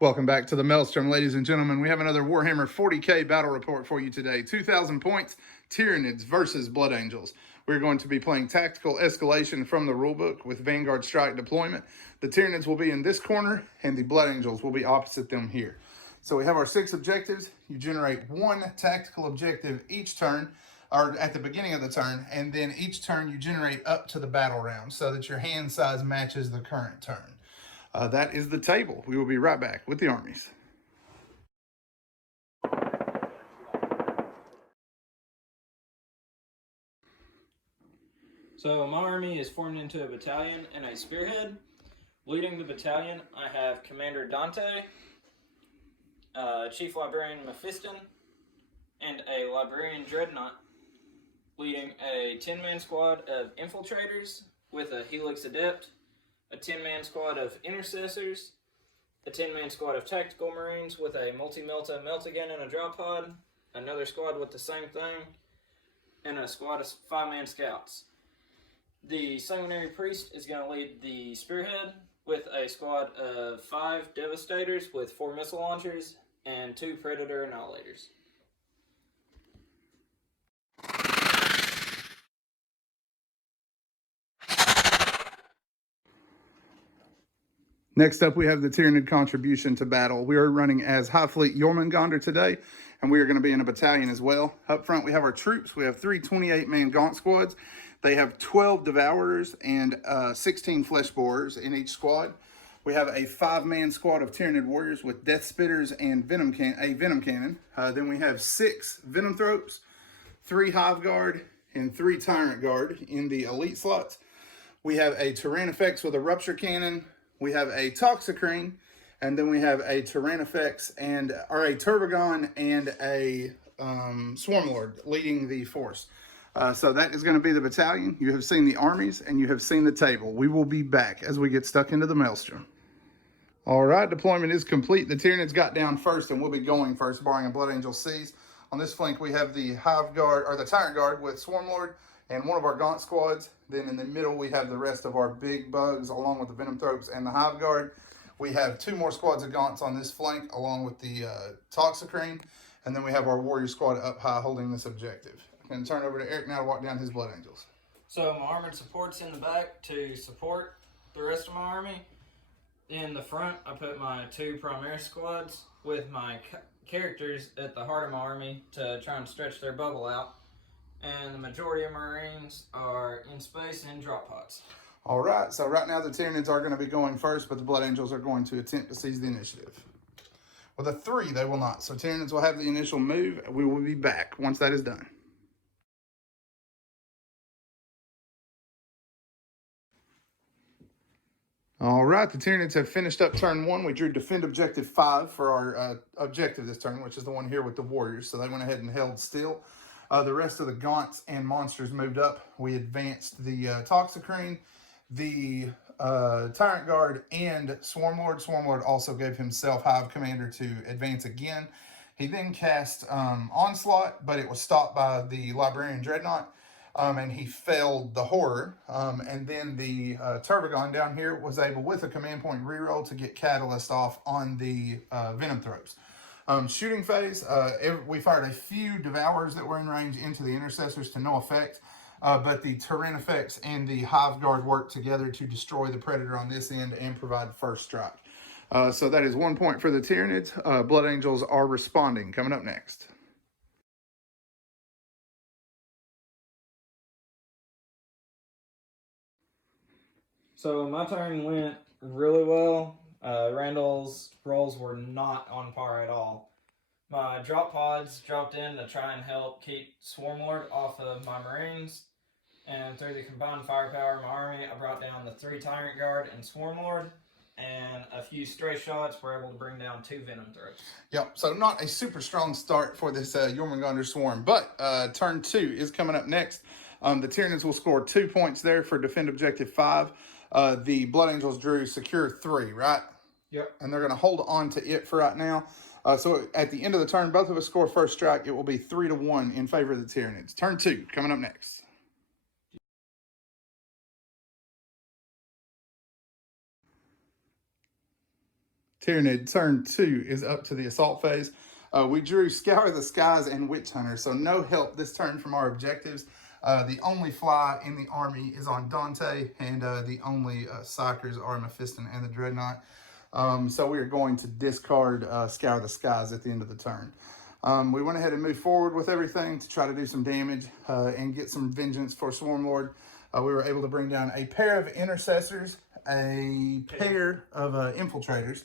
Welcome back to the Maelstrom, ladies and gentlemen. We have another Warhammer 40k battle report for you today. 2,000 points, Tyranids versus Blood Angels. We're going to be playing Tactical Escalation from the rulebook with Vanguard Strike deployment. The Tyranids will be in this corner, and the Blood Angels will be opposite them here. So we have our 6 objectives. You generate 1 tactical objective each turn, or at the beginning of the turn, and then each turn you generate up to the battle round so that your hand size matches the current turn. That is the table. We will be right back with the armies. So my army is formed into a battalion and a spearhead. Leading the battalion, I have Commander Dante, Chief Librarian Mephiston, and a Librarian Dreadnought, leading a 10-man squad of Infiltrators with a Helix Adept, a 10-man squad of Intercessors, a 10-man squad of Tactical Marines with a Multi-Melta Meltagun and a Drop Pod, another squad with the same thing, and a squad of 5-man Scouts. The Sanguinary Priest is going to lead the Spearhead with a squad of 5 Devastators with 4 missile launchers and 2 Predator Annihilators. Next up, we have the Tyranid contribution to battle. We are running as High Fleet Jormungandr today, and we are going to be in a battalion as well. Up front, we have our troops. We have 3 28-man Gaunt squads. They have 12 Devourers and 16 Flesh Borers in each squad. We have a 5-man squad of Tyranid warriors with Death Spitters and a Venom Cannon. Then we have 6 Venom Thropes, 3 Hive Guard, and 3 Tyrant Guard in the elite slots. We have a Tyrannifex with a Rupture Cannon. We have a Toxicrene, and then we have a Tyrannifex or a Turbogon and a Swarmlord leading the force. So that is going to be the battalion. You have seen the armies and you have seen the table. We will be back as we get stuck into the Maelstrom. All right, deployment is complete. The Tyranids got down first and will be going first, barring a Blood Angel sees. On this flank, we have the Hive Guard, or the Tyrant Guard with Swarmlord and one of our Gaunt squads. Then in the middle, we have the rest of our big bugs along with the Venom Thropes and the Hive Guard. We have 2 more squads of Gaunts on this flank along with the Toxicrene. And then we have our Warrior squad up high holding this objective. I'm going to turn over to Eric now to walk down his Blood Angels. So my armored support's in the back to support the rest of my army. In the front, I put my 2 Primaris squads with my characters at the heart of my army to try and stretch their bubble out. And the majority of Marines are in space and drop pods. All right, so right now the Tyranids are going to be going first, but the Blood Angels are going to attempt to seize the initiative. With a 3, they will not. So Tyranids will have the initial move. We will be back once that is done. All right, the Tyranids have finished up turn 1. We drew defend objective 5 for our objective this turn, which is the one here with the Warriors. So they went ahead and held still. The rest of the Gaunts and monsters moved up. We advanced the Toxicrene, the Tyrant Guard, and Swarmlord. Swarmlord also gave himself Hive Commander to advance again. He then cast Onslaught, but it was stopped by the Librarian Dreadnought. And he failed the Horror. And then the Turbogon down here was able, with a command point reroll, to get Catalyst off on the Venom Thropes. Shooting phase, we fired a few Devourers that were in range into the Intercessors to no effect. But the Tyrannifex and the Hive Guard worked together to destroy the Predator on this end and provide first strike. So that is 1 point for the Tyranids. Blood Angels are responding. Coming up next. So my turn went really well. Randall's rolls were not on par at all. My drop pods dropped in to try and help keep Swarmlord off of my Marines. And through the combined firepower of my army, I brought down the 3 Tyrant Guard and Swarmlord. And a few stray shots were able to bring down 2 Venom Thropes. Yep, so not a super strong start for this Jormungandr Swarm, but turn 2 is coming up next. The Tyranids will score 2 points there for defend objective 5. The Blood Angels drew secure 3, right? Yep. And they're going to hold on to it for right now. So at the end of the turn, both of us score first strike. It will be 3-1 in favor of the Tyranids. Turn 2 coming up next. Tyranid turn 2 is up to the assault phase. We drew Scour the Skies and Witch Hunter, so no help this turn from our objectives. The only fly in the army is on Dante, and the only psychers are Mephiston and the Dreadnought. So we are going to discard Scour the Skies at the end of the turn. We went ahead and moved forward with everything to try to do some damage and get some vengeance for Swarmlord. We were able to bring down a pair of intercessors, a pair of infiltrators,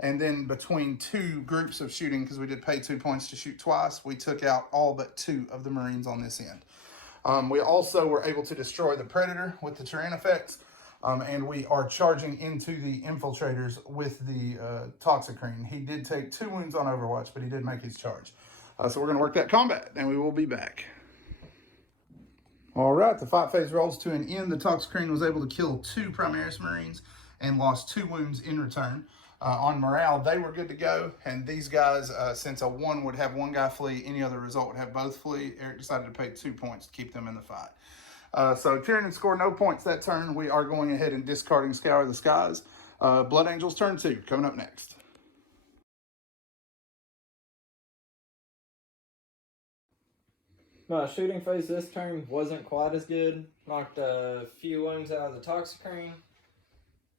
and then between two groups of shooting, because we did pay 2 points to shoot twice, we took out all but 2 of the Marines on this end. We also were able to destroy the Predator with the Tyranids, and we are charging into the infiltrators with the Toxicrene. He did take 2 wounds on Overwatch, but he did make his charge. So we're going to work that combat, and we will be back. All right, the fight phase rolls to an end. The Toxicrene was able to kill 2 Primaris Marines and lost 2 wounds in return. On morale, they were good to go, and these guys, since a 1 would have 1 guy flee, any other result would have both flee. Eric decided to pay 2 points to keep them in the fight. So Tyranid scored no points that turn. We are going ahead and discarding Scour the Skies. Blood Angels turn 2, coming up next. My shooting phase this turn wasn't quite as good. Knocked a few wounds out of the Toxicrene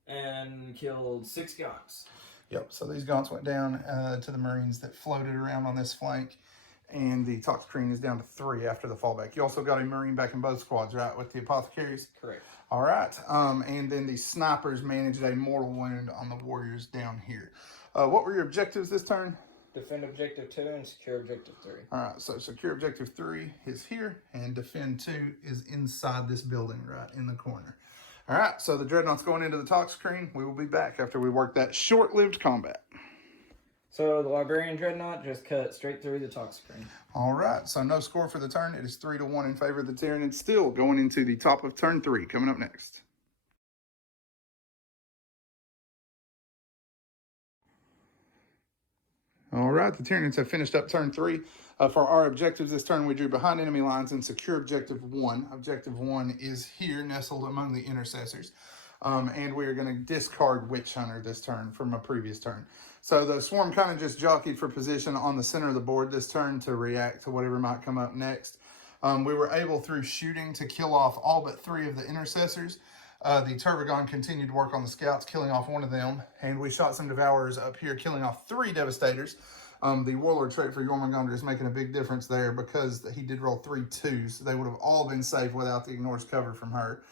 and killed 6 Gaunts. Yep, so these Gaunts went down to the Marines that floated around on this flank, and the Toxicrene is down to 3 after the fallback. You also got a Marine back in both squads, right, with the Apothecaries? Correct. All right, and then the Snipers managed a mortal wound on the Warriors down here. What were your objectives this turn? Defend Objective 2 and secure Objective 3. All right, so secure Objective 3 is here, and defend 2 is inside this building right in the corner. All right, so the Dreadnought's going into the Toxicrene. We will be back after we work that short-lived combat. So the Librarian Dreadnought just cut straight through the Toxicrene. All right, so no score for the turn. It is 3-1 in favor of the Tyranids. Still going into the top of turn 3, coming up next. All right, the Tyranids have finished up turn 3. For our objectives this turn, we drew behind enemy lines and secure Objective 1. Objective 1 is here, nestled among the intercessors. And we are going to discard Witch Hunter this turn from a previous turn. So the Swarm kind of just jockeyed for position on the center of the board this turn to react to whatever might come up next. We were able, through shooting, to kill off all but 3 of the intercessors. The Turbogon continued to work on the scouts, killing off 1 of them, and we shot some Devourers up here, killing off 3 Devastators. The Warlord trait for Jormungandr is making a big difference there because he did roll 3 2s. They would have all been safe without the Ignores cover from her.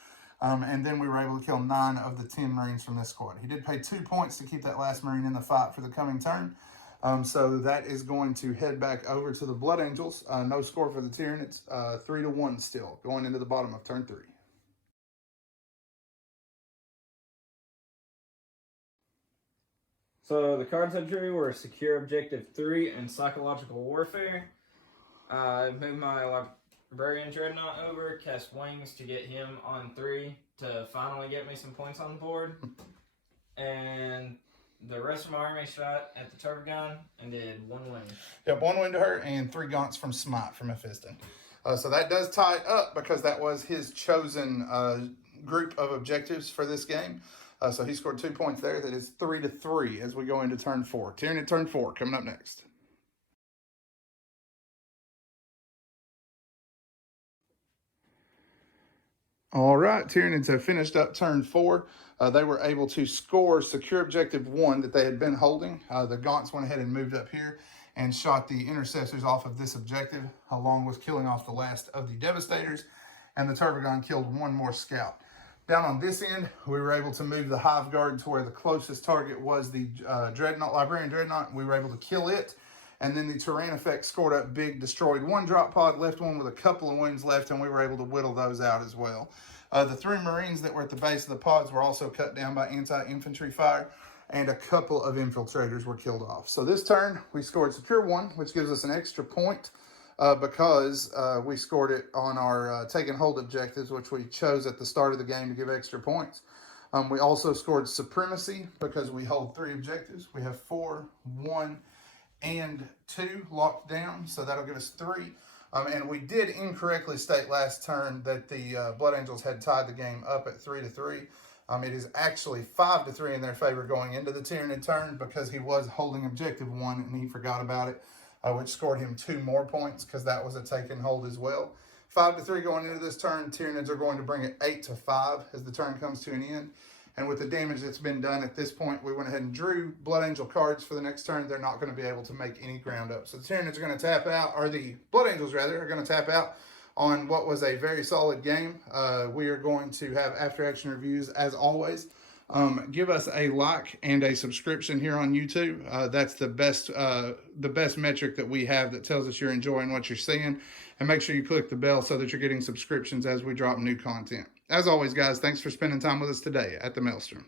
And then we were able to kill 9 of the 10 Marines from this squad. He did pay 2 points to keep that last Marine in the fight for the coming turn. So that is going to head back over to the Blood Angels. No score for the Tyranids. 3-1 still, going into the bottom of turn 3. So the cards I drew were Secure Objective 3 and Psychological Warfare. I moved my Librarian Dreadnought over, cast Wings to get him on 3 to finally get me some points on the board. And the rest of my army shot at the Turbogon and did 1 win. Yep, 1 win to her and 3 Gaunts from Smite from Mephiston. So that does tie it up because that was his chosen group of objectives for this game. So he scored 2 points there. That is 3-3 as we go into turn 4. Tyranid turn 4 coming up next. All right, Tyranids have finished up turn 4. They were able to score secure Objective 1 that they had been holding. The Gaunts went ahead and moved up here and shot the intercessors off of this objective, along with killing off the last of the Devastators. And the Turbogon killed 1 more scout. Down on this end, we were able to move the Hive Guard to where the closest target was the Dreadnought, Librarian Dreadnought. We were able to kill it. And then the Tyranids scored up big, destroyed 1 drop pod, left 1 with a couple of wounds left, and we were able to whittle those out as well. The 3 Marines that were at the base of the pods were also cut down by anti-infantry fire, and a couple of infiltrators were killed off. So this turn, we scored Secure 1, which gives us an extra point because we scored it on our take and hold objectives, which we chose at the start of the game to give extra points. We also scored Supremacy because we hold 3 objectives. We have 4, 1, and 2 locked down, so that'll give us 3. And we did incorrectly state last turn that the Blood Angels had tied the game up at 3-3. It is actually 5-3 in their favor going into the Tyranid turn because he was holding objective 1 and he forgot about it, which scored him 2 more points because that was a take and hold as well. 5-3 going into this turn. Tyranids are going to bring it 8-5 as the turn comes to an end. And with the damage that's been done at this point, we went ahead and drew Blood Angel cards for the next turn. They're not going to be able to make any ground up. So the Tyranids are going to tap out, or the Blood Angels rather, are going to tap out on what was a very solid game. We are going to have after action reviews as always. Give us a like and a subscription here on YouTube. That's the best metric that we have that tells us you're enjoying what you're seeing. And make sure you click the bell so that you're getting subscriptions as we drop new content. As always, guys, thanks for spending time with us today at the Maelstrom.